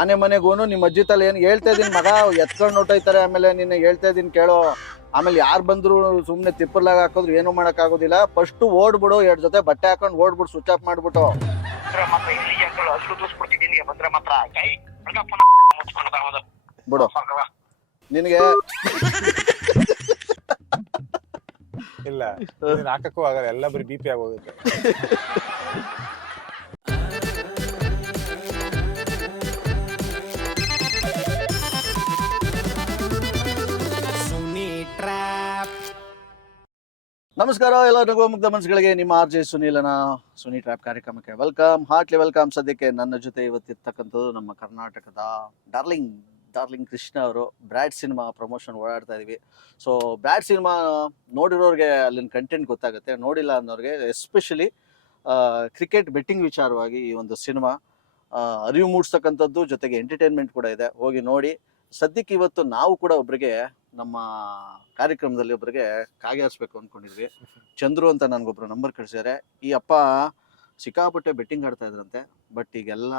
ಆನೆ ಮನೆಗೂನು ನಿಮ್ಮ ಅಜ್ಜಿ ತಲೆ ಏನು ಹೇಳ್ತಾ ಇದೀನಿ ಮಗ, ಎತ್ಕೊಂಡು ಹೊಟ್ಟೋಯ್ತಾರೆ. ಆಮೇಲೆ ನಿನ್ನ ಹೇಳ್ತಾ ಇದೀನಿ ಕೇಳೋ. ಆಮೇಲೆ ಯಾರು ಬಂದ್ರು ಸುಮ್ಮನೆ ತಿಪ್ಪರ್ಲಾಗ ಹಾಕಿದ್ರು ಏನು ಮಾಡೋಕ್ಕಾಗೋದಿಲ್ಲ. ಫಸ್ಟ್ ಓಡ್ಬಿಡು, 2 ಜೊತೆ ಬಟ್ಟೆ ಹಾಕೊಂಡು ಓಡ್ಬಿಡು, ಸ್ವಿಚ್ ಆಫ್ ಮಾಡ್ಬಿಟ್ಟು. ಬಿಡು ನಿನಗೆ ಇಲ್ಲ ಹಾಕಕ್ಕೂ ಆಗಲ್ಲ, ಎಲ್ಲ ಬರೀ BP ಆಗೋಗುತ್ತೆ. ನಮಸ್ಕಾರ ಎಲ್ಲ ನಗು ಮುಗ್ಧ ಮನಸ್ಸುಗಳಿಗೆ, ನಿಮ್ಮ RJ ಸುನೀಲನ ಸುನಿ ಟ್ರ್ಯಾಪ್ ಕಾರ್ಯಕ್ರಮಕ್ಕೆ ಹಾರ್ಟ್ಲಿ ವೆಲ್ಕಮ್. ಸದ್ಯಕ್ಕೆ ನನ್ನ ಜೊತೆ ಇವತ್ತಿರ್ತಕ್ಕಂಥದ್ದು ನಮ್ಮ ಕರ್ನಾಟಕದ ಡಾರ್ಲಿಂಗ್ ಕೃಷ್ಣ ಅವರು. ಬ್ರ್ಯಾಡ್ ಸಿನಿಮಾ ಪ್ರಮೋಷನ್ ಓಡಾಡ್ತಾ ಇದೀವಿ. ಸೊ ಬ್ರ್ಯಾಡ್ ಸಿನಿಮಾ ನೋಡಿರೋರಿಗೆ ಅಲ್ಲಿನ ಕಂಟೆಂಟ್ ಗೊತ್ತಾಗುತ್ತೆ, ನೋಡಿಲ್ಲ ಅನ್ನೋರಿಗೆ ಎಸ್ಪೆಷಲಿ ಕ್ರಿಕೆಟ್ ಬೆಟ್ಟಿಂಗ್ ವಿಚಾರವಾಗಿ ಈ ಒಂದು ಸಿನಿಮಾ ಅರಿವು ಮೂಡಿಸ್ತಕ್ಕಂಥದ್ದು, ಜೊತೆಗೆ ಎಂಟರ್ಟೈನ್ಮೆಂಟ್ ಕೂಡ ಇದೆ. ಹೋಗಿ ನೋಡಿ. ಸದ್ಯಕ್ಕೆ ಇವತ್ತು ನಾವು ಕೂಡ ಒಬ್ಬರಿಗೆ ನಮ್ಮ ಕಾರ್ಯಕ್ರಮದಲ್ಲಿ ಒಬ್ಬರಿಗೆ ಕಾಗೇರಿಸ್ಬೇಕು ಅಂದ್ಕೊಂಡಿದ್ವಿ. ಚಂದ್ರು ಅಂತ ನನಗೊಬ್ರು ನಂಬರ್ ಕಳಿಸಿದ್ದಾರೆ. ಈ ಅಪ್ಪ ಸಿಕ್ಕಾಪಟ್ಟೆ ಬೆಟ್ಟಿಂಗ್ ಆಡ್ತಾ ಇದ್ರಂತೆ, ಬಟ್ ಈಗೆಲ್ಲ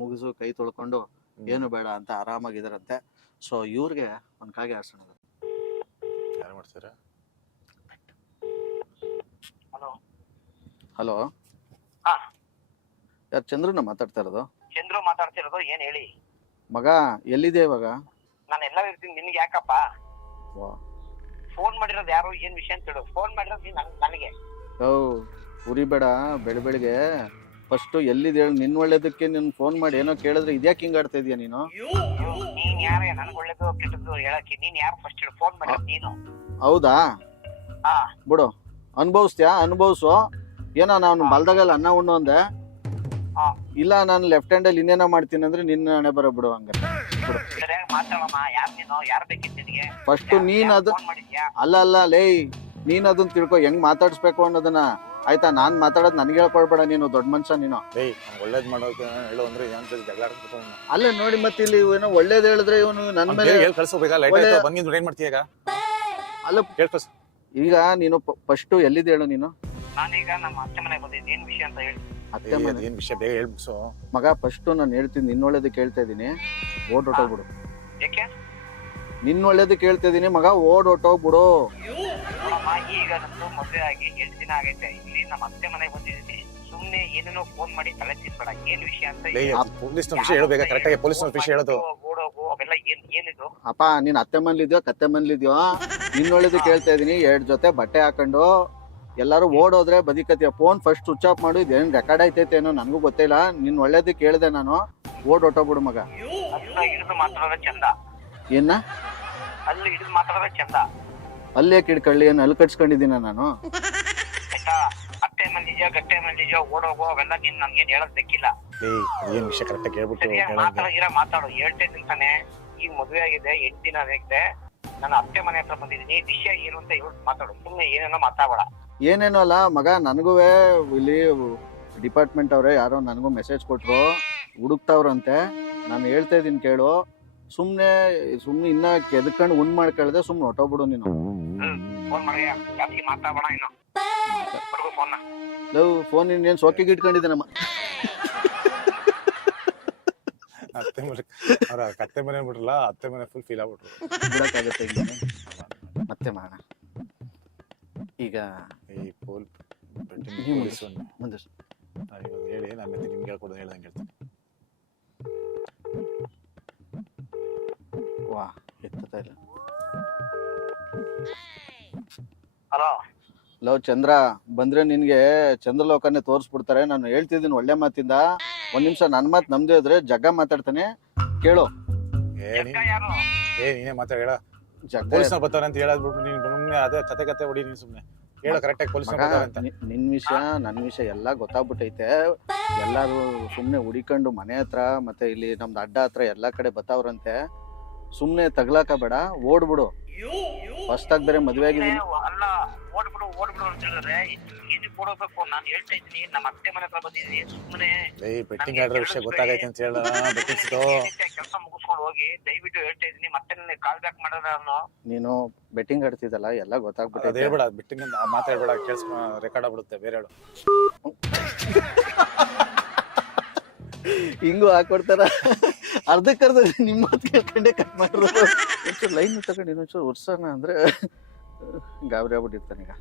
ಮುಗಿಸು ಕೈ ತೊಳ್ಕೊಂಡು ಏನು ಬೇಡ ಅಂತ ಆರಾಮಾಗಿದಾರಂತೆ. ಸೊ ಇವ್ರಿಗೆ ಒಂದು ಕಾಗೆ ಆಡ್ಸೋಣ. ಯಾರು ಮಾಡ್ತೀರಾ? ಹಲೋ, ಯಾರು? ಚಂದ್ರನ ಮಾತಾಡ್ತಾ ಇರೋದು? ಚಂದ್ರು ಮಾತಾಡ್ತಿರೋದು. ಏನ್ ಹೇಳಿ ಮಗ, ಎಲ್ಲಿದೆ ಇವಾಗ? ನಾನು ಎಲ್ಲ ಇರ್ತೀನಿ, ನಿನ್ಗೆ ಯಾಕಪ್ಪ ಫೋನ್ ಮಾಡಿರೋದು? ಯಾರು, ಏನ್ ವಿಷಯ ಅಂತ ಹೇಳು. ಫೋನ್ ಮಾಡಿರೋದು ನನಗೆ. ಉರಿಬೇಡ ಬೆಳಿಗ್ಗೆ. ಫಸ್ಟ್ ಎಲ್ಲಿದೆ ಹೇಳಿ, ನಿನ್ ಒಳ್ಳೇದಕ್ಕೆ ನಿನ್ ಫೋನ್ ಮಾಡಿ ಏನೋ ಕೇಳಿದ್ರೆ ಇದ್ಯಾಕೆ ಹಿಂಗ್ ಆಡ್ತಾ ಇದೀಯ ನೀನು? ನೀನ್ ಯಾರೇ ನನ್ಗೆ ಒಳ್ಳೇದು ಕೆಟ್ಟದ್ದು ಹೇಳಕ್ಕೆ? ನೀನ್ ಯಾರು ಫಸ್ಟ್ ಫೋನ್ ಮಾಡಿರೋದು ನೀನು? ಹೌದಾ, ಬಿಡು, ಅನುಭವಿಸ್ತೀಯಾ? ಅನುಭವಿಸು. ಏನೋ ನಾನು ಬಲ್ದಾಗಲ್ಲ ಅನ್ನ ಉಣ್ಣು ಅಂದೆ, ಇಲ್ಲ ನಾನು ಲೆಫ್ಟ್ ಹ್ಯಾಂಡಲ್ಲಿ ಇನ್ನೇನೋ ಮಾಡ್ತೀನಿ ಅಂದ್ರೆ ನಿನ್ನ ಹಣೆ ಬರೋ ಬಿಡು. ಹಂಗ ಫಸ್ಟ್ ನೀನ್ ಅದು ಅಲ್ಲ ಲೇ, ನೀನ್ ಅದನ್ನ ತಿಳ್ಕೊ, ಹೆಂಗ್ ಮಾತಾಡ್ಸ್ಬೇಕು ಅನ್ನೋದನ್ನ. ಆಯ್ತಾ? ನಾನ್ ಮಾತಾಡೋದ್ ನನ್ಗೆ ಹೇಳ್ಕೊಳ್ಬೇಡ, ನೀನು ದೊಡ್ಡ ಮನುಷ್ಯ ನೀನು. ಒಳ್ಳೇದ್ ಮಾಡೋಕೆ ಹೇಳು ಅಂದ್ರೆ ಅಲ್ಲೇ ನೋಡಿ, ಮತ್ತೆ ಇಲ್ಲಿ ಏನೋ ಒಳ್ಳೇದ್ ಹೇಳಿದ್ರೆ ಇವನು ನನ್ನ ಮೇಲೆ ಅಲ್ಲ. ಈಗ ನೀನು ಫಸ್ಟ್ ಎಲ್ಲಿದೆ ಹೇಳು ನೀನು? ನಾನೀಗ ನಮ್ಮ ಅತ್ತೆ ಮನೆಗೆ ಬಂದಿದ್ದೀನಿ. ಏನ್ ವಿಷಯ ಅಂತ ಹೇಳಿ. ಅತ್ತೆ ಮನೆ ಏನ್ ವಿಷಯ ಬೇಗ ಹೇಳ್ಬಿಸು ಮಗ. ಫಸ್ಟ್ ನಾನು ಹೇಳ್ತೀನಿ, ನಿನ್ನ ಒಳ್ಳೇದಕ್ಕೆ ಹೇಳ್ತಾ ಇದೀನಿ, ಓಡ್ ಹೊಟ್ಟೋಗ್ಬಿಡು. ಯಾಕೆ? ನಿನ್ನ ಒಳ್ಳೇದಕ್ಕೆ ಹೇಳ್ತಾ ಇದೀನಿ ಮಗ, ಓಡ್ ಹೊಟ್ಟೋಗ್ಬಿಡು. ಈಗ ನಂದು ಮದುವೆ ಆಗಿ 8 ದಿನ ಆಗೈತೆ. ಇಲ್ಲಿ ನಮ್ಮ ಅತ್ತೆ ಮನೆಗೆ ಬಂದಿದ್ದೀನಿ. ಸುಮ್ನೆ ಏನೇನೋ ಫೋನ್ ಮಾಡಿ ತಲೆ ತಿನ್ಬೇಡ. ಏನ್ ವಿಷಯ ಅಂತ ಪೊಲೀಸ್ ವಿಷಯ ಹೇಳಬೇಕು. ಕರೆಕ್ಟ್ ಆಗಿ ಪೊಲೀಸ್ ವಿಷಯ ಹೇಳೋದು. ಓಡೋಗು ಅವೆಲ್ಲ ಏನಿದು? ಅಪ್ಪ ನೀನ್ ಅತ್ತೆ ಮನ್ಲಿದ್ಯೋ ಕತ್ತೆ ಮನ್ಲಿದ್ಯೋ? ನಿನ್ನ ಒಳ್ಳೇದಕ್ಕೆ ಹೇಳ್ತಾ ಇದೀನಿ, 2 ಜೊತೆ ಬಟ್ಟೆ ಹಾಕೊಂಡು ಎಲ್ಲಾರು ಓಡೋದ್ರೆ ಬದಿಕತಿಯ. ಫೋನ್ ಫಸ್ಟ್ ಸ್ವಿಚ್ ಆಫ್ ಮಾಡು. ಇದೇನ್ ರೆಕಾರ್ಡ್ ಆಯ್ತೈತೆ ಏನೋ ನನಗೂ ಗೊತ್ತಿಲ್ಲ. ನಿನ್ ಒಳ್ಳೇದಕ್ಕೆ ಹೇಳ್ದೆ ನಾನು, ಓಡ್ ಹೊಟ್ಟೋಗ್ಬಿಡು ಮಗ. ಹಿಡಿದು ಮಾತಾಡೋದ ಚಂದ. ಏನ ಅಲ್ಲಿ ಹಿಡಿದು ಮಾತಾಡೋದ ಚಂದ. ಅಲ್ಲೇ ಕಿಡ್ಕಳ್ಳಿ, ಏನು ಅಲ್ಲಿ ಕಟ್ಸ್ಕೊಂಡಿದ್ದೀನ ನಾನು? ಆಯ್ತಾ? ಅತ್ತೆ ಮೇಲೆ ನಿಜ ಗಟ್ಟೆ ಮೇಲೆ ನಿಜ ಓಡೋಗೋ ಅವೆಲ್ಲ ನೀನ್ ನನ್ಗೇನ್ ಹೇಳೋದ್ ಬೇಕಿಲ್ಲ. ಏನ್ ವಿಷಯ ಕರೆಕ್ಟ್ ಆಗಿ ಹೇಳ್ಬಿಟ್ಟು ಮಾತಾಡು. ಹೇಳ್ತೇ ನಿಂತಾನೆ. ಈಗ ಮದುವೆ ಆಗಿದೆ, 8 ದಿನ ಆಗೈತೆ. ನಾನು ಅತ್ತೆ ಮನೆ ಹತ್ರ ಬಂದಿದ್ದೀನಿ. ವಿಷಯ ಏನು ಅಂತ ಹೇಳ್ಬಿಟ್ಟು ಮಾತಾಡು. ಸುಮ್ನೆ ಏನೇನೋ ಮಾತಾಡಬೇಡ. ಏನೇನೋ ಅಲ್ಲ ಮಗ, ನನಗೂ ಇಲ್ಲಿ ಡಿಪಾರ್ಟ್ಮೆಂಟ್ ಅವ್ರೆ ಯಾರೋ ನನಗೂ ಮೆಸೇಜ್ ಕೊಟ್ರು, ಹುಡುಕ್ತಾವ್ರಂತೆ. ನಾನು ಹೇಳ್ತಾ ಇದೀನಿ ಕೇಳು. ಸುಮ್ನೆ ಇನ್ನ ಕೆದ್ಕೊಂಡು ಉಣ್ ಮಾಡ್ಕೊಳ್ದೆ ಸುಮ್ನೆ ಹೊಟ್ಟೋಗ್ಬಿಡು ನೀನು. ಫೋನ್ ಇನ್ನೇನು ಸೋಕಿಗೆ ಇಟ್ಕೊಂಡಿದ್ದೇನಮ್ಮ. ಅತ್ತೆ ಮನೆ ಅವ್ರ ಕತ್ತೆ ಮನೆ ಬಿಟ್ರಲ್ಲ, ಅತ್ತೆ ಮನೆ ಫುಲ್ ಫೀಲ್ ಆಗ್ಬಿಟ್ರು. ಬಿಡಕ್ಕಾಗತ್ತೆ ಮತ್ತೆ ಮಾಡೋಣ. ಈಗ ಈ ಪೋಲ್ ಮುಂದೆ ಹೇಳಿ, ನಾನು ನಿಮ್ಗೆ ಹೇಳ್ಕೊಡೋದು ಹೇಳ್ದಂಗೆ ಹೇಳ್ತೀನಿ. ವಾ, ಎತ್ತತಾ ಇಲ್ಲ. ಹಲೋ ಲವ್ ಚಂದ್ರ, ಬಂದ್ರೆ ನಿನ್ಗೆ ಚಂದ್ರಲೋಕನೇ ತೋರಿಸ್ಬಿಡ್ತಾರೆ. ನಾನು ಹೇಳ್ತಿದ್ದೀನಿ ಒಳ್ಳೆ ಮಾತಿಂದ. 1 ನಿಮಿಷ ನನ್ನ ಮಾತು ನಮ್ದೇ ಇದ್ರೆ ಜಗ್ಗ ಮಾತಾಡ್ತಾನೆ, ಕೇಳು. ನೀನೇ ಮಾತಾಡ ಹೇಳ. ಪೊಲೀಸ್ನ ಬರ್ತಾರೆ ಅಂತ ಹೇಳದ್ಬಿಟ್ಟು ನೀನು ಸುಮ್ಮನೆ ಅದೇ ಕತೆ ಹೊಡಿ. ನೀನು ಸುಮ್ಮನೆ ಹೇಳೋ ಕರೆಕ್ಟ್ ಆಗಿ ಪೊಲೀಸ್ನ ಬರ್ತಾರೆ ಅಂತ. ನಿನ್ ವಿಷಯ ನನ್ನ ವಿಷಯ ಎಲ್ಲ ಗೊತ್ತಾಗ್ಬಿಟ್ಟೈತೆ. ಎಲ್ಲಾರು ಸುಮ್ನೆ ಹುಡಿಕೊಂಡು ಮನೆ ಹತ್ರ ಮತ್ತೆ ಇಲ್ಲಿ ನಮ್ದು ಅಡ್ಡ ಹತ್ರ ಎಲ್ಲಾ ಕಡೆ ಬತ್ತಾವ್ರಂತೆ. ಸುಮ್ನೆ ತಗ್ಲಾಕ ಬೇಡ, ಓಡ್ಬಿಡು. ಫಸ್ಟ್ ಆಗಿ ಬೇರೆ ಮದ್ವೆ ಆಗಿದ್ದೀನಿ. ಅಲ್ಲ, ಓಡ್ಬಿಡು ಅಂತ ಹೇಳಿದ್ರೆ ಏನಕ್ಕೆ ಓಡೋಗ್ಬೇಕು? ನಾನು ಹೇಳ್ತಾ ಇದ್ದೀನಿ, ನಮ್ಮ ಅತ್ತೆ ಮನೆ ಹತ್ರ ಬಂದಿದ್ದೀನಿ. ಸುಮ್ಮನೆ ಬೆಟ್ಟಿಂಗ್ ಆಡೋ ವಿಷಯ ಗೊತ್ತಾಗೈತೆ ಅಂತ ಹೇಳ. ಕೆಲಸ ಮುಗಿಸ್ಕೊಂಡು ಹೋಗಿ. ದಯವಿಟ್ಟು ಹೇಳ್ತಾ ಇದ್ದೀನಿ, ಮತ್ತೆ ನನಗೆ ಕಾಲ್ ಬ್ಯಾಕ್ ಮಾಡೋಣ. ನೀನು ಬೆಟ್ಟಿಂಗ್ ಆಡ್ತಿದ್ದಲ್ಲ, ಎಲ್ಲ ಗೊತ್ತಾಗ್ಬಿಟ್ಟೈತೆ. ಹೇಳ್ಬೇಡ, ಬೆಟ್ಟಿಂಗ್ ಮಾತಾಡ್ಬೇಡ, ಕೇಳಿಸ್ ರೆಕಾರ್ಡ್ ಆಗ್ಬಿಡುತ್ತೆ. ಬೇರೆ ಹೇಳು. ಹಿಂಗೂ ಹಾಕೊಡ್ತಾರ. ಅರ್ಧಕ್ಕರ್ಧ ನಿಮ್ಮ ಮಾತು ಕೇಳ್ಕೊಂಡೆ ಕಟ್ ಮಾಡಿರೋದು. ಒಂಚೂರು ಲೈನ್ ತಗೊಂಡು ಇನ್ನೊಂಚೂರು ಉರ್ಸೋಣ ಅಂದ್ರೆ ಗಾಬರಿ ಆಗ್ಬಿಟ್ಟಿರ್ತಾನೆ ಈಗ.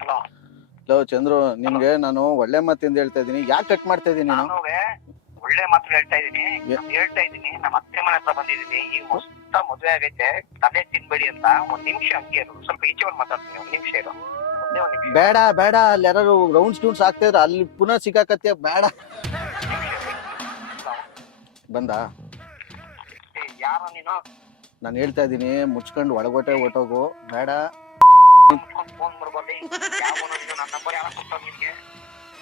ಹಲೋ ಲೋ ಚಂದ್ರು, ನಿನ್ಗೆ ನಾನು ಒಳ್ಳೆ ಮಾತಿಂದ ಹೇಳ್ತಾ ಇದೀನಿ, ಯಾಕೆ ಕಟ್ ಮಾಡ್ತಾ ಇದೀನಿ ನಾನು? ಒಳ್ಳೆ ಮಾತು ಹೇಳ್ತಾ ಇದೀನಿ. ನಮ್ಮ ಅತ್ತೆ ಮನೆ ಹತ್ರ ಬಂದಿದೀನಿ. ಈಗ ಹೊಸ ಮದುವೆ ಆಗೈತೆ, ತಲೆ ತಿನ್ಬೇಡಿ ಅಂತ. ಒಂದ್ ನಿಮಿಷ ಹಂಗೆ ಇರು, ಸ್ವಲ್ಪ ಈಚೆ ಬಂದು ಮಾತಾಡ್ತೀನಿ. ಒಂದ್ ನಿಮಿಷ ಇರು, ಒಂದೇ ಒಂದ್ ನಿಮಿಷ. ಬೇಡ ಬೇಡ, ಅಲ್ಲಿ ಯಾರು ರೌಂಡ್ಸ್ ಟೂನ್ಸ್ ಆಗ್ತಿದ್ರ, ಅಲ್ಲಿ ಪುನಃ ಸಿಕ್ಕಾಕತ್ತೆ. ಬೇಡ. ಬಂದ ಯಾರ ನೀನು? ನಾನು ಹೇಳ್ತಾ ಇದೀನಿ, ಮುಚ್ಕೊಂಡು ಒಳಗೋಟೆ ಹೊಟ್ಟೋಗು. ಬೇಡ. ಫೋನ್ ಮಾಡ್ಬೋದು. ಯಾವನ ನನ್ನ ನಂಬರ್ ಯಾರ ಕೊಟ್ಟವ್ ನಿನ್ಗೆ?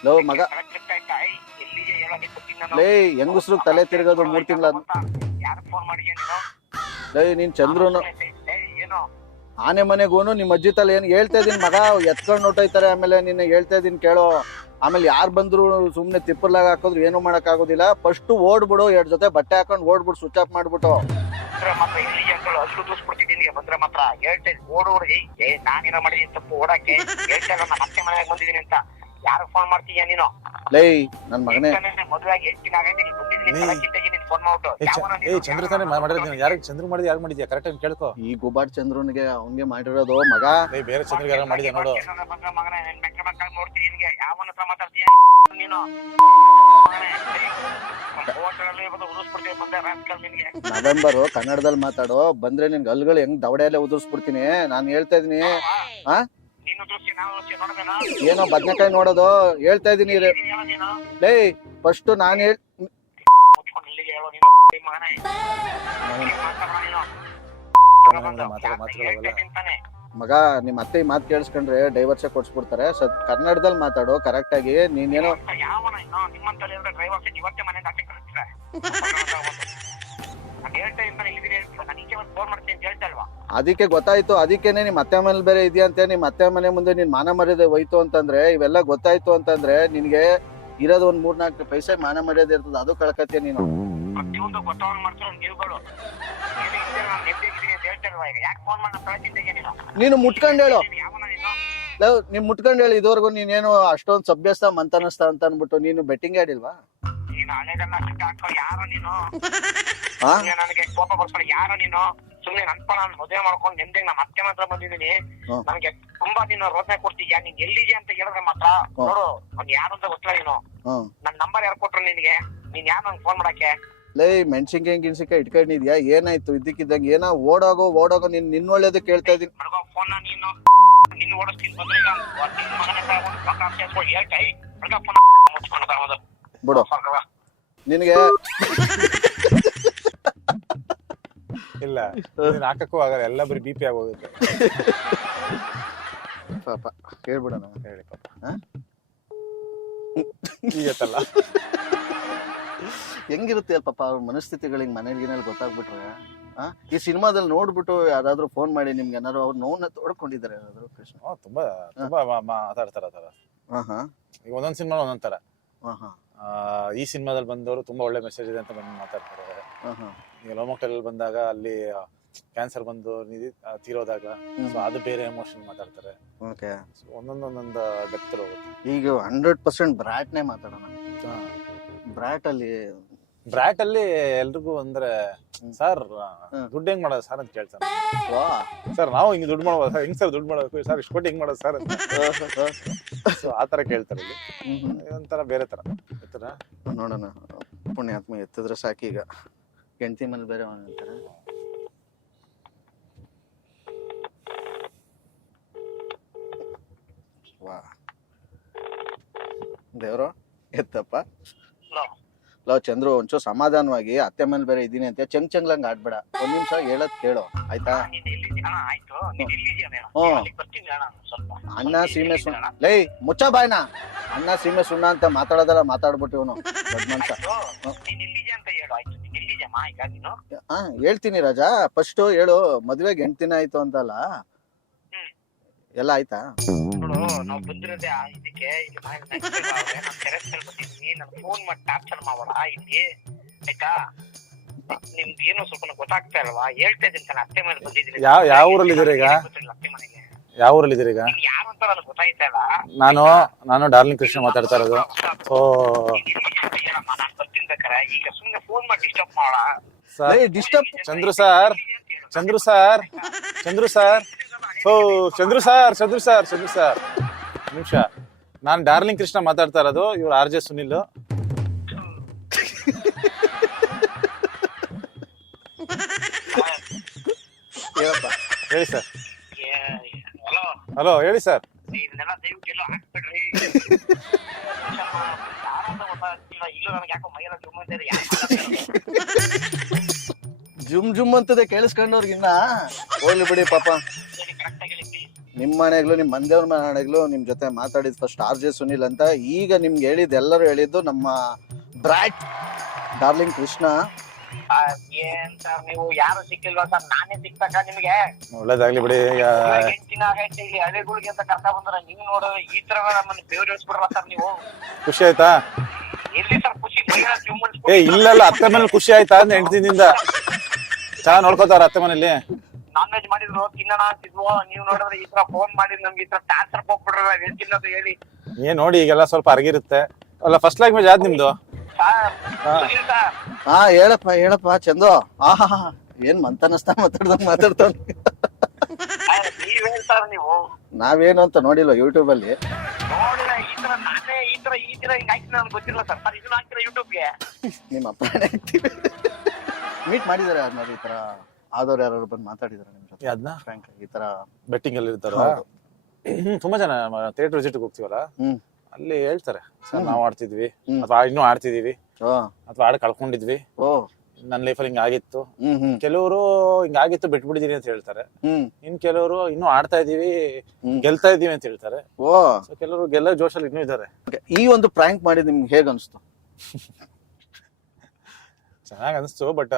ಲೋ ಮಗ, ಎಲ್ಲಿಗೆ ಹೇಳೋಕೆ ಕೊಟ್ಟಿನ ನಾನು? ಲೇ ಹೆಂಗಸ್ರು ತಲೆ ತಿರ್ಗೋದು 3 ತಿಂಗಳ. ಯಾರು ಫೋನ್ ಮಾಡಿದ್ಯಾ ನೀನು? ಲೇ ನೀನ್ ಚಂದ್ರುನು ಏನು ಆನೆ ಮನೆಗೂನು ನಿಮ್ಮ ಅಜ್ಜಿ ತಲೆ ಏನ್ ಹೇಳ್ತಾ ಇದೀನಿ ಮಗ, ಎತ್ಕೊಂಡ್ ನೋಟೈತಾರೆ. ಆಮೇಲೆ ನಿನ್ನ ಹೇಳ್ತಾ ಇದೀನಿ ಕೇಳೋ. ಆಮೇಲೆ ಯಾರು ಬಂದ್ರು ಸುಮ್ನೆ ತಿಪ್ಪರ್ಲಾಗ ಹಾಕೋದ್ರು ಏನು ಮಾಡಕ್ ಆಗೋದಿಲ್ಲ. ಫಸ್ಟ್ ಓಡ್ಬಿಡು, 2 ಜೊತೆ ಬಟ್ಟೆ ಹಾಕೊಂಡು ಓಡ್ಬಿಡು, ಸ್ವಿಚ್ ಆಫ್ ಮಾಡ್ಬಿಟ್ಟು. ಮಾತ್ರ ಇಲ್ಲಿಗೆ ಅಂತ ಹಲ್ಲು ದೂಸ್ಬಿಡ್ತಿದ್ದೀನಿ. ಬಂದ್ರೆ ಮಾತ್ರ ಹೇಳ್ತಾ ಓಡೋಡಿ. ನಾನೇನೋ ಮಾಡಿದೀನಿ ತಪ್ಪು ಓಡಕ್ಕೆ. ಹೇಳ್ತಾ ಇಲ್ಲ, ನಾನು ಅತ್ತೆ ಮನೆಯಾಗ ಬಂದಿದ್ದೀನಿ ಅಂತ. ಯಾರು ಫೋನ್ ಮಾಡ್ತೀಯ ನೀನು? ಲೇ ನನ್ ಮಗನೇ, ಮದುವೆ ಆಗಿ 8 ದಿನ ಆಗೈತೆ, ನೀನ್ ಬಂದಿದ್ದೀನಿ ಫೋನ್ ಮಾಡ್ಬಿಟ್ಟು. ಚಂದ್ರ ತಾನೇ ಮಾಡಿರೋದು. ಯಾರಿಗೆ ಚಂದ್ರ ಮಾಡಿದ್ಯಾ, ಯಾರು ಮಾಡಿದ್ಯಾ ಕರೆಕ್ಟ್ ಆಗಿ ಕೇಳ್ಕೊ. ಈ ಗುಬಾಟ್ ಚಂದ್ರನಿಗೆ ಅವನ್ಗೆ ಮಾಡಿರೋದು ಮಗ. ಬೇರೆ ಚಂದ್ರಿಗೆ ಯಾರು ಮಾಡಿದ್ಯಾ ನೋಡು. ಬಂದ್ರೆ ಮಗನೇ ನೋಡ್ತೀನಿ ನಿನ್ಗೆ. ಯಾವನ ಹತ್ರ ಮಾತಾಡ್ತೀಯ ನೀನು? ನವೆಂಬರ್ ಕನ್ನಡದಲ್ಲಿ ಮಾತಾಡೋ. ಬಂದ್ರೆ ನಿನ್ಗೆ ಹಲ್ಗಳು ಹೆಂಗ್ ದವಡೆಯಲ್ಲೇ ಉದುರ್ಸ್ಬಿಡ್ತೀನಿ. ನಾನು ಹೇಳ್ತಾ ಇದೀನಿ. ಹಾ ಏನೋ ಬದ್ನೆಕಾಯಿ ನೋಡೋದು ಹೇಳ್ತಾ ಇದೀನಿ. ಲೇ ಫಸ್ಟ್ ನಾನು ಮಗ, ನಿಮ್ ಅತ್ತೆ ಮಾತು ಕೇಳಿಸ್ಕೊಂಡ್ರೆ ಡೈವರ್ಸೇ ಕೊಡ್ಸ್ಬಿಡ್ತಾರೆ. ಕನ್ನಡದಲ್ಲಿ ಮಾತಾಡು ಕರೆಕ್ಟ್ ಆಗಿ. ನೀನೇನೋ ಅದಕ್ಕೆ ಗೊತ್ತಾಯ್ತು. ಅದಕ್ಕೇನೆ ನಿಮ್ ಅತ್ತೆ ಮನೇಲಿ ಬೇರೆ ಇದೆಯಂತೆ. ನಿಮ್ ಅತ್ತೆ ಮನೆ ಮುಂದೆ ನಿನ್ ಮಾನ ಮರ್ಯಾದೆ ಹೋಯ್ತು ಅಂತಂದ್ರೆ, ಇವೆಲ್ಲ ಗೊತ್ತಾಯ್ತು ಅಂತಂದ್ರೆ, ನಿನ್ಗೆ ಇರೋದು 3-4 ಪೈಸೆ ಮಾನ ಮರ್ಯಾದೆ ಇರ್ತದೆ, ಅದು ಕಳ್ಕತ್ತೀಯ ನೀನು. ನೀನು ಮುಟ್ಕೊಂಡ್ ಹೇಳು. ನೀನ್ ಮುಟ್ಕೊಂಡ್ ಹೇಳಿ. ಇದುವರೆಗೂ ನೀನೇನು ಅಷ್ಟೊಂದ್ ಸಭ್ಯಸ್ಥ ಮಂತನಸ್ಥ ಅಂತ ಅನ್ಬಿಟ್ಟು ನೀನು ಬೆಟ್ಟಿಂಗ್ ಆಡಿಲ್ವಾ? ನನಗೆ ಕೋಪ ಬರ್ಸ್ಕೊಂಡು ಯಾರೋ ನೀನು? ಸುಮ್ನೆ ನನ್ಪ ನಾನು ಮದುವೆ ಮಾಡ್ಕೊಂಡು ನೆಮ್ಮದಿ ನಮ್ಮ ಅತ್ತೆ ಮಾತ್ರ ಬಂದಿದ್ದೀನಿ. ನನಗೆ ತುಂಬಾ ದಿನ ರೋದನೆ ಕೊಡ್ತೀಯ. ನೀನ್ ಎಲ್ಲಿದೆ ಅಂತ ಹೇಳಿದ್ರೆ ಮಾತ್ರ ನೋಡು, ಅವ್ನು ಯಾರು ಅಂತ ಗೊತ್ತಿಲ್ಲ. ನೀನು ನನ್ ನಂಬರ್ ಯಾರು ಕೊಟ್ರು ನಿನ್ಗೆ? ನೀನ್ ಯಾರು ನಂಗೆ ಫೋನ್ ಮಾಡಕ್ಕೆ? ಲೇ ಮೆಣಸಿನ್ಕಾಯಿ ಗಿಣ್ಸಿನ್ಕಾಯಿ ಇಟ್ಕೊಂಡಿದ್ಯಾ? ಏನಾಯ್ತು ಇದ್ದಕ್ಕಿದ್ದಂಗೆ? ಏನೋ ಓಡೋಗೋ ನಿನ್ ಒಳ್ಳೇದು ಕೇಳ್ತಾ ಇದೀನಿ. ಫೋನ್ ನೀನು ನಿನ್ ಓಡಿಸ್ತೀನಿ ಬಂದ್ರೆ ಬಿಡು ನಿನಗೆ. ಇಲ್ಲ ಹಾಕಕ್ಕೂ ಆಗಲ್ಲ, ಎಲ್ಲ ಬರೀ BP ಆಗೋಗುತ್ತೆ. ಪಾಪ ಕೇಳ್ಬಿಡೋಣ. ಹೇಳಿ ಪಾಪ. ಈಗತ್ತಲ್ಲ ಹೆಂಗಿರುತ್ತೆ ಪಾಪ ಅವ್ರ ಮನಸ್ಥಿತಿಗಳಿಗೆ ಮನೇಲಿ ಗೊತ್ತಾಗ್ಬಿಟ್ರೆ. ಈ ಸಿನಿಮಾದಲ್ಲಿ ನೋಡ್ಬಿಟ್ಟು ಯಾರಾದ್ರೂ ಫೋನ್ ಮಾಡಿ ನಿಮ್ಗೆ ಏನಾದ್ರು ಅವ್ರ ನೋವನ್ನ ತೋಡ್ಕೊಂಡಿದ್ದಾರೆ ಯಾರಾದ್ರೂ? ಕೃಷ್ಣ ತುಂಬಾ ತುಂಬಾ ಮಾತಾಡ್ತಾರ. ಈಗ ಒಂದೊಂದ್ ಸಿನಿಮಾ ಒಂದೊಂದ್ ತರ. ಈ ಸಿನಿಮಾದಲ್ಲಿ ಬಂದವರು ತುಂಬಾ ಒಳ್ಳೆ ಮೆಸೇಜ್ ಇದೆ ಅಂತ ಬಂದು ಮಾತಾಡ್ತಾರೆ. ಈಗ ಲೋಮೋಕ್ಟಲ್ ಬಂದಾಗ ಅಲ್ಲಿ ಕ್ಯಾನ್ಸರ್ ಬಂದು ತೀರೋದಾಗ ಅದು ಬೇರೆ ಎಮೋಷನ್ ಮಾತಾಡ್ತಾರೆ. ಒಂದೊಂದೊಂದೊಂದು ಡೆಪ್ತ್ ಹೋಗುತ್ತೆ. ಈಗ 100% ಬ್ರಾಟ್ನೇ ಮಾತಾಡೋಣ. ಬ್ರಾಟ್ ಅಲ್ಲಿ ಎಲ್ರಿಗೂ ಅಂದ್ರೆ, ಸರ್ ದುಡ್ಡು ಹೆಂಗ್ ಮಾಡೋದು ಸರ್ ಅಂತ ಕೇಳ್ತಾರೆ. ಸರ್ ನಾವು ಹಿಂಗ್ ದುಡ್ಡು ಮಾಡ್ಬೋದು ಸರ್, ಹೆಂಗ್ ಸರ್ ದುಡ್ಡು ಮಾಡೋದು ಸರ್, ಇಷ್ಟು ಕೊಟ್ಟು ಹೆಂಗ್ ಮಾಡೋದು ಸರ್ ಅಂತ. ಸೊ ಆತರ ಕೇಳ್ತಾರೆ. ಇಲ್ಲಿ ಒಂಥರ ಬೇರೆ ತರ ನೋಡೋಣ. ಪುಣ್ಯಾತ್ಮ ಎತ್ತಿದ್ರೆ ಸಾಕೀಗ. ಹೆಂಡತಿ ಮನೆ ಬೇರೆ ಅಂತಾರೆ. ವಾ ದೇವ್ರು ಎತ್ತಪ್ಪ. ಲೋ ಚಂದ್ರು, ಒಂಚೂರು ಸಮಾಧಾನವಾಗಿ, ಅತ್ತೆ ಮನೆ ಬೇರೆ ಇದೀನಿ ಅಂತ ಚಂಗ್ಲಂಗ್ ಆಡ್ಬೇಡ. 1 ನಿಮಿಷ ಹೇಳದ್ ಕೇಳು ಆಯ್ತಾ? ಅನ್ನ ಸೀಮೆ ಸುಣ್ಣ. ಲೇ ಮುಚ್ಚ ಬಾಯ್ನ. ಅನ್ನ ಸೀಮೆ ಸುಣ್ಣ ಅಂತ ಮಾತಾಡೋದಲ್ಲ ಮಾತಾಡ್ಬಿಟ್ಟು ಇವನು ದೊಡ್ಡ ಮನುಷ್ಯ. ಹೇಳ್ತೀನಿ ರಾಜಾ, ಫಸ್ಟ್ ಹೇಳು. ಮದ್ವೆಗೆ 8 ದಿನ ಆಯ್ತು ಅಂತಲ್ಲ, ಎಲ್ಲ ಆಯ್ತಾ? ನಾವು ಬಂದಿರೋದೇ ಇದಕ್ಕೆ. ಫೋನ್ ಮಾಡಿ ಟಾರ್ಚರ್ ಮಾಡೋಣ ಇಲ್ಲಿ ಆಯ್ತಾ? ನಿಮ್ಗೆ ಏನೋ ಸ್ವಲ್ಪ ಗೊತ್ತಾಗ್ತಾ ಇಲ್ವಾ? ಹೇಳ್ತಾ ಇದ್ದೀನಿ ತಾನೆ, ಅತ್ತೆ ಮನೆ ಬಂದಿದ್ದೀನಿ. ಯಾವ ಊರಲ್ಲಿ ಇದ್ದೀರಾ ಈಗ? ಅತ್ತೆ ಮನೆಗೆ ಯಾವ ಊರಲ್ಲಿ ಇದೀರಿ ಈಗ? ನೀನ್ ಯಾರು ಅಂತ ನನಗೆ ಗೊತ್ತಾಯ್ತಲ್ಲ. ನಾನು ಡಾರ್ಲಿಂಗ್ ಕೃಷ್ಣ ಮಾತಾಡ್ತಾ ಇರೋದು. ಓ ನಾನು ಬರ್ತೀನಿ ಬೇಕಾರೆ. ಈಗ ಸುಮ್ನೆ ಫೋನ್ ಮಾಡಿ ಡಿಸ್ಟರ್ಬ್ ಮಾಡ. ಸರ್, ಡಿಸ್ಟರ್ಬ್ ಚಂದ್ರು ಸರ್, ಓ ಚಂದ್ರು ಸರ್ ನಿಮಿಷ. ನಾನು ಡಾರ್ಲಿಂಗ್ ಕೃಷ್ಣ ಮಾತಾಡ್ತಾ ಇರೋದು. ಇವ್ರು RJ ಸುನಿಲ್. ಹೇಳಿ ಸರ್. ಹಲೋ ಹೇಳಿ ಸರ್. ಇದನ್ನೆಲ್ಲ ದಯವಿಟ್ಟು ಎಲ್ಲೋ ಹಾಕ್ಬಿಡ್ರಿ. ಯಾರಂತ ಗೊತ್ತಾಗ್ತಿಲ್ಲ. ಇಲ್ಲೂ ನನಗೆ ಯಾಕೋ ಮೈಯೆಲ್ಲ ಜುಮ್ಮಂತಿದೆ. ಜುಮ್ ಅಂತದೆ ಕೇಳಿಸ್ಕೊಂಡವ್ರಿಗಿನ್ನ. ಹೋಗ್ಲಿ ಬಿಡಿ ಪಾಪ. ಕರೆಕ್ಟ್ ಆಗಿ ಹೇಳಿ. ನಿಮ್ಮ ಮನೆಗ್ಲು ನಿಮ್ ಮಂದೇವ್ರ ಮನೆಗ್ಲು ನಿಮ್ ಜೊತೆ ಮಾತಾಡಿದ್ ಫಸ್ಟ್ RJ ಸುನಿಲ್ ಅಂತ. ಈಗ ನಿಮ್ಗೆ ಹೇಳಿದ್ ಎಲ್ಲರೂ ಹೇಳಿದ್ದು ನಮ್ಮ ಬ್ರಾಟ್ ಡಾರ್ಲಿಂಗ್ ಕೃಷ್ಣ. ಏನ್ ಸರ್ ನೀವು ಯಾರು ಸಿಕ್ಕಿಲ್ವಾ ಸರ್? ನಾನೇ ಸಿಕ್ತಕ್ಕ ನಿಮ್ಗೆ. ಒಳ್ಳೇದಾಗ್ಲಿ ಬಿಡಿ. ಹೆಂಚಿನ ಆಗೈತೆ ಇಲ್ಲಿ ಹಳ್ಳಿಗಳಿಗೆ ಅಂತ ಕರ್ಕ ಬಂದ್ರ ನೀವು ನೋಡೋದು ಈ ತರ ನಮ್ಮನ್ನ ಬೇವರಿಸ್ಬಿಡ್ರ ಸರ್ ನೀವು. ಖುಷಿ ಆಯ್ತಾ? ಎಲ್ಲಿ ಸರ್ ಖುಷಿ? ಇಲ್ಲಲ್ಲ, ಅತ್ತೆ ಮನೇಲಿ ಖುಷಿ ಆಯ್ತಾ ಅಂತ ಹೆಂಡತಿನಿಂದ ಚೆನ್ನಾಗ್ ನೋಡ್ಕೋತಾರ ಅತ್ತೆ ಮನೇಲಿ. ನಾನ್ ವೆಜ್ ಮಾಡಿದ್ರು ತಿನ್ನೋಣ ಅಂತಿದ್ವು. ನೀವ್ ನೋಡಿದ್ರೆ ಈ ತರ ಫೋನ್ ಮಾಡಿದ್ ನಮ್ಗೆ ಈ ತರ ಟ್ರಾನ್ಸ್ಫರ್ ಹೋಗ್ಬಿಡ್ರ ಏನ್ ತಿನ್ನೋದು ಹೇಳಿ. ಏನ್ ನೋಡಿ ಈಗೆಲ್ಲ ಸ್ವಲ್ಪ ಅರಗಿರುತ್ತೆ ಅಲ್ಲ. ಫಸ್ಟ್ ಲ್ಯಾಂಗ್ವೇಜ್ ಆದ್ ನಿಮ್ದು? ಹಾ ಹೇಳಪ್ಪ ಚಂದು. ಆಹಾ ಏನ್ ಮಂತನಸ್ತಾ ಮಾತಾಡ್ತಾವ. ನೀವ್ ಹೇಳ್ತಾರ ನೀವು. ನಾವೇನು ಅಂತ ನೋಡಿಲ್ವ ಯೂಟ್ಯೂಬ್ ಅಲ್ಲಿ? ನೋಡಿಲ್ಲ ಈ ತರ ನಾನೇ ಈ ತರ ಹಿಂಗ್ ಹಾಕಿ ನನ್ಗೆ ಗೊತ್ತಿಲ್ಲ ಸರ್. ಸರ್ ಇದನ್ನ ಹಾಕ್ತೀರಾ ಯೂಟ್ಯೂಬ್ಗೆ? ನಿಮ್ಮ ಅಪ್ಪನೇ ಹಾಕ್ತೀವಿ. ಮೀಟ್ ಮಾಡಿದಾರೆ ಯಾರು ಈ ತರ ಆದವ್ರು ಯಾರು ಬಂದು ಮಾತಾಡಿದಾರೆ ನಿಮ್ ಜೊತೆ? ಅದನ್ನ ಫ್ರಾಂಕ್ ಈ ತರ ಬೆಟ್ಟಿಂಗ್ ಅಲ್ಲಿ ಇರ್ತಾರ ತುಂಬಾ ಜನ. ಥಿಯೇಟರ್ ವಿಸಿಟ್ ಹೋಗ್ತೀವಲ್ಲ, ಅಲ್ಲಿ ಹೇಳ್ತಾರೆ ಸರ್ ನಾವ್ ಆಡ್ತಿದ್ವಿ ಅಥವಾ ಇನ್ನೂ ಆಡ್ತಿದೀವಿ ಅಥವಾ ಆಡ್ ಕಳ್ಕೊಂಡಿದ್ವಿ, ನನ್ ಲೈಫಲ್ಲಿ ಹಿಂಗ ಆಗಿತ್ತು. ಕೆಲವರು ಹಿಂಗಾಗಿತ್ತು ಬಿಟ್ಬಿಟ್ಟಿದೀನಿ ಅಂತ ಹೇಳ್ತಾರೆ. ಇನ್ ಕೆಲವರು ಇನ್ನೂ ಆಡ್ತಾ ಇದೀವಿ, ಗೆಲ್ತಾ ಇದೀವಿ ಅಂತ ಹೇಳ್ತಾರೆ. ಕೆಲವರು ಗೆಲ್ಲ ಜೋಶಲ್ಲಿ ಇನ್ನೂ ಇದಾರೆ. ಈ ಒಂದು ಪ್ರಾಂಕ್ ಮಾಡಿ ನಿಮ್ಗೆ ಹೇಗ್ ಅನ್ಸ್ತು? ಚೆನ್ನಾಗ್ ಅನ್ಸ್ತು. ಬಟ್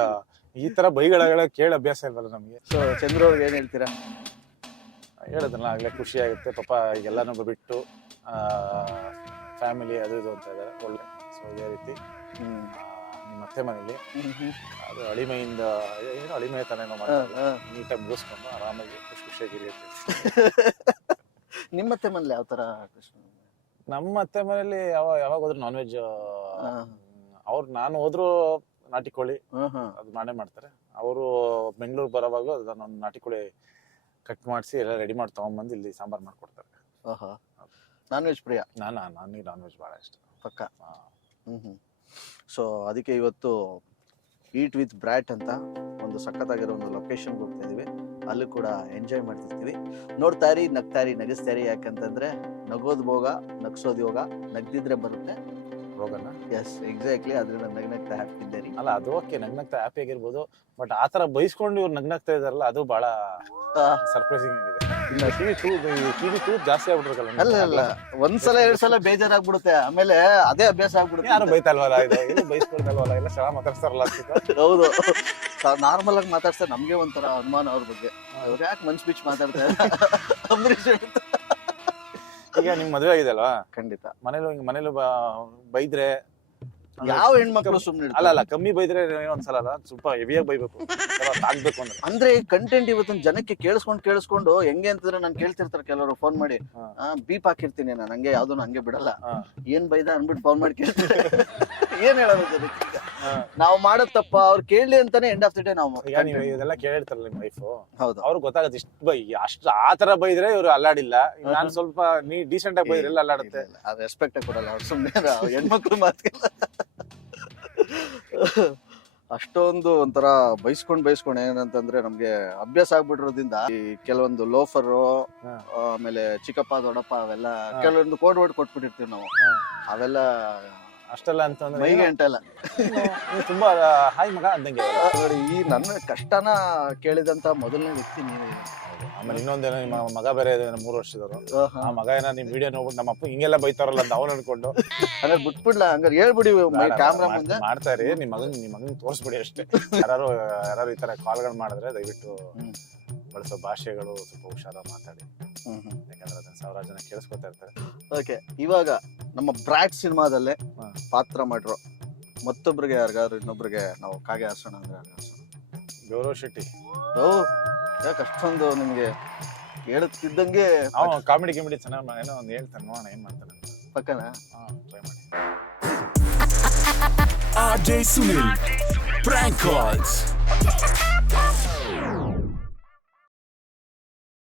ಈ ತರ ಬೈಗಳ ಕೇಳ ಅಭ್ಯಾಸ ಇಲ್ವಲ್ಲ ನಮ್ಗೆ. ಸೊ ಚಂದ್ರ ಅವ್ರಿಗೆ ಏನ್ ಹೇಳ್ತೀರಾ? ಹೇಳೋದನ್ನ ಆಗ್ಲೇ ಖುಷಿ ಆಗುತ್ತೆ ಪಾಪ. ಈಗೆಲ್ಲಾನು ಬಿಟ್ಟು ಫ್ಯಾಮಿಲಿ ಅದು ಇದು ಅಂತ ಇದಾರೆ. ಒಳ್ಳೆ. ಸೊ ಇದೇ ರೀತಿ ನಿಮ್ಮ ಅತ್ತೆ ಮನೇಲಿ ಅದು ಅಳಿಮೆಯಿಂದ ಏನು ಅಳಿಮೆ ತಾನೇನೋ ಮಾಡ್ತಾರೆ, ನೀಟಾಗಿ ಮುಗಿಸ್ಕೊಂಡು ಆರಾಮಾಗಿ ಖುಷಿಯಾಗಿರಿ. ನಿಮ್ಮ ಅತ್ತೆ ಮನೇಲಿ ಯಾವ ತರ? ನಮ್ಮ ಅತ್ತೆ ಮನೇಲಿ ಯಾವಾಗ ಹೋದ್ರು ನಾನ್ ವೆಜ್. ನಾನು ಹೋದ್ರು ನಾಟಿ ಕೋಳಿ ಅದು ಮಾಡೇ ಮಾಡ್ತಾರೆ. ಅವರು ಬೆಂಗಳೂರು ಬರೋವಾಗ್ಲೂ ಅದನ್ನ ನಾಟಿ ಕೋಳಿ ಕಟ್ ಮಾಡಿಸಿ ಎಲ್ಲ ರೆಡಿ ಮಾಡಿ ತಗೊಂಡ್ಬಂದು ಇಲ್ಲಿ ಸಾಂಬಾರ್ ಮಾಡ್ಕೊಡ್ತಾರೆ. ನಾನ್ ವೆಜ್ ಪ್ರಿಯ? ನನಗೆ ನಾನ್ ವೆಜ್ ಬಹಳ ಇಷ್ಟ. ಪಕ್ಕ. ಸೊ ಅದಕ್ಕೆ ಇವತ್ತು ಈಟ್ ವಿತ್ ಬ್ರಾಟ್ ಅಂತ ಒಂದು ಸಖತ್ತಾಗಿರೋ ಒಂದು ಲೊಕೇಶನ್ಗೆ ಹೋಗ್ತಾ ಇದೀವಿ. ಅಲ್ಲೂ ಕೂಡ ಎಂಜಾಯ್ ಮಾಡ್ತಿರ್ತೀವಿ. ನೋಡ್ತಾ ಇರಿ, ನಗ್ತಾ ಇರಿ, ನಗಿಸ್ತಾ ಇರಿ. ಯಾಕಂತಂದ್ರೆ ನಗೋದ್ ಭೋಗ, ನಗ್ಸೋದ್ ಯೋಗ, ನಗ್ದಿದ್ರೆ ಬರುತ್ತೆ ರೋಗನ. Yes exactly. ಅದರಿಂದ ನಗ್ನಗ್ತಾ ಹ್ಯಾಪಿ ಇದ್ದೀರಿ. ಅಲ್ಲ ಅದು ಓಕೆ, ನಗ್ನಗ್ತಾ ಹ್ಯಾಪಿ ಆಗಿರ್ಬೋದು. ಬಟ್ ಆತರ ಬೈಸ್ಕೊಂಡು ಇವ್ರು ನಗ್ನಗ್ತಾ ಇದಾರಲ್ಲ, ಅದು ಬಹಳ ಸರ್ಪ್ರೈಸಿಂಗ್ ಆಗಿದೆ. ಟಿವಿ ಟೂ ಜಾಸ್ತಿ ಆಗ್ಬಿಟ್ರಲ್ಲ. ಅಲ್ಲ ಒಂದ್ಸಲ 2 ಸಲ ಬೇಜಾರಾಗ್ಬಿಡುತ್ತೆ, ಆಮೇಲೆ ಅದೇ ಅಭ್ಯಾಸ ಆಗ್ಬಿಡುತ್ತೆ. ಯಾರು ಬೈತಲ್ವಲ್ಲ, ಇದು ಬೈಸ್ಕೊಳ್ತಲ್ವಲ್ಲ, ಎಲ್ಲ ಚೆನ್ನಾಗಿ ಮಾತಾಡ್ತಾರಲ್ಲ. ಹೌದು, ನಾರ್ಮಲ್ ಆಗಿ ಮಾತಾಡ್ತಾರೆ. ನಮ್ಗೆ ಒಂಥರ ಅನುಮಾನ ಅವ್ರ ಬಗ್ಗೆ. ಅವ್ರು ಯಾಕೆ ಮನ್ಸ್ ಬಿಚ್ಚಿ ಮಾತಾಡ್ತಾರೆ? ಅಂಬರೀಷ್ ಈಗ ನಿಮ್ ಮದ್ವೆ ಆಗಿದೆ ಅಲ್ವಾ? ಖಂಡಿತ. ಮನೇಲಿ ಬೈದ್ರೆ ಯಾವ ಹೆಣ್ಮಕ್ಳು ಸುಮ್ನೆ ಅಲ್ಲ ಕಮ್ಮಿ ಬೈದ್ರೆ ಒಂದ್ಸಲ ಅಲ್ಲ, ಸ್ವಲ್ಪ ಹೆವಿಯಾಗಿ ಬೈಬೇಕು, ಆಗ್ಬೇಕು ಅಂದ್ರೆ ಕಂಟೆಂಟ್ ಇವತ್ತಿನ ಜನಕ್ಕೆ ಕೇಳಿಸ್ಕೊಂಡು ಹೆಂಗೆ ಅಂತಂದ್ರೆ ನಾನು ಕೇಳ್ತಿರ್ತಾರೆ ಕೆಲವರು ಫೋನ್ ಮಾಡಿ, ಬೀಪ್ ಹಾಕಿರ್ತೀನಿ ನಾನು, ಹಂಗೆ ಯಾವ್ದು ಹಂಗೆ ಬಿಡಲ್ಲ, ಏನ್ ಬೈದ ಅನ್ಬಿಟ್ಟು ಫೋನ್ ಮಾಡಿ ಕೇಳ್ತಾರೆ. ಏನ್ ಹೇಳೋದು ಜನಕ್ಕೆ? ನಾವು ಮಾಡೋದ್ ತಪ್ಪ ಅವ್ರು ಕೇಳಲಿ ಅಂತಾನೆ ಎಂಡ್ ಆಫ್ ದಿ ಡೇ ನಾವು ಇದೆಲ್ಲ ಕೇಳಿರ್ತಾರಲ್ಲ ನಿಮ್ ವೈಫ್. ಹೌದು, ಅವ್ರಿಗೆ ಗೊತ್ತಾಗತ್ತೆ ಇಷ್ಟು ಅಷ್ಟು ಆತರ ಬೈದ್ರೆ ಇವ್ರು ಅಲ್ಲಾಡಿಲ್ಲ, ನಾನು ಸ್ವಲ್ಪ ನೀ ಡೀಸೆಂಟ್ ಆಗಿ ಬೈದ್ರೆ ಎಲ್ಲ ಅಲ್ಲಾಡುತ್ತೆ. ಅದು ರೆಸ್ಪೆಕ್ಟ್ ಕೊಡಲ್ಲ ಅವ್ರು, ಸುಮ್ಮನೆ ಹೆಣ್ಮಕ್ಳು ಮಾತಿಲ್ಲ. ಅಷ್ಟೊಂದು ಒಂಥರ ಬೈಸ್ಕೊಂಡ್ ಏನಂತಂದ್ರೆ ನಮ್ಗೆ ಅಭ್ಯಾಸ ಆಗ್ಬಿಟ್ಟಿರೋದ್ರಿಂದ ಈ ಕೆಲವೊಂದು ಲೋಫರು, ಆಮೇಲೆ ಚಿಕ್ಕಪ್ಪ ದೊಡ್ಡಪ್ಪ ಅವೆಲ್ಲ ಕೆಲವೊಂದು ಕೋಡ್ ವರ್ಡ್ ಕೊಟ್ಬಿಟ್ಟಿರ್ತೀವಿ ನಾವು. ಅವೆಲ್ಲ ಅಷ್ಟೆಲ್ಲ ಅಂತಂದ್ರೆ ಮೈಗೆ ಅಂಟಲ್ಲ. ತುಂಬಾ ಹಾಯ್ ಮಗ ಅಂದಂಗೆ. ಈ ನನ್ನ ಕಷ್ಟನ ಕೇಳಿದಂತ ಮೊದಲನೇ ವ್ಯಕ್ತಿ ನೀವೇ. ಆಮೇಲೆ ಇನ್ನೊಂದೇನೋ ನಿಮ್ಮ ಮಗ ಬೇರೆ 3 ವರ್ಷದವರು, ಆ ಮಗ ಏನೋ ನಿಮ್ ವಿಡಿಯೋ ನೋಡ್ಬಿಟ್ಟು ನಮ್ಮ ಅಪ್ಪ ಹಿಂಗೆಲ್ಲ ಬೈತಾರಲ್ಲ ಅಂತ ಅವ್ನು ಅನ್ಕೊಂಡು ಅಂದ್ರೆ ಬಿಟ್ಬಿಡ್ಲಾ, ಹಂಗಾರೆ ಹೇಳ್ಬಿಡಿ ಕ್ಯಾಮ್ರಾ ಮುಂದೆ ಮಾಡ್ತಾ ಇರಿ. ನಿಮ್ ಮಗನ್ ತೋರಿಸ್ಬಿಡಿ ಅಷ್ಟೇ. ಯಾರು ಈ ತರ ಕಾಲ್ಗಳು ಮಾಡಿದ್ರೆ ದಯವಿಟ್ಟು ಬಳಸೋ ಭಾಷೆಗಳು ಸ್ವಲ್ಪ ಹುಷಾರಾಗಿ ಮಾತಾಡಿ, ಯಾಕಂದ್ರೆ ಅದನ್ನ 1000 ಜನ ಕೇಳಿಸ್ಕೊತಾ ಇರ್ತಾರೆ. ಓಕೆ, ಇವಾಗ ನಮ್ಮ ಬ್ರಾಟ್ ಸಿನಿಮಾದಲ್ಲೇ ಪಾತ್ರ ಮಾಡಿರೋ ಮತ್ತೊಬ್ರಿಗೆ ಯಾರಿಗಾದ್ರು ಇನ್ನೊಬ್ರಿಗೆ ನಾವು ಕಾಗೆ ಹಾಸೋಣ ಅಂದ್ರೆ ಗೌರವ್ ಶೆಟ್ಟಿ. ಯಾಕೆ ಅಷ್ಟೊಂದು ನಿಮ್ಗೆ ಹೇಳುತ್ತಿದ್ದಂಗೆ ಅವ್ನು ಕಾಮಿಡಿ ಚೆನ್ನಾಗಿ ಏನೋ ಒಂದು ಹೇಳ್ತಾನೆ, ನೋಡೋಣ ಏನ್ ಮಾಡ್ತಾನೆ ಅಂತ. ಪಕ್ಕನ ಟ್ರೈ ಮಾಡಿ. RJ Sunil. Prank calls.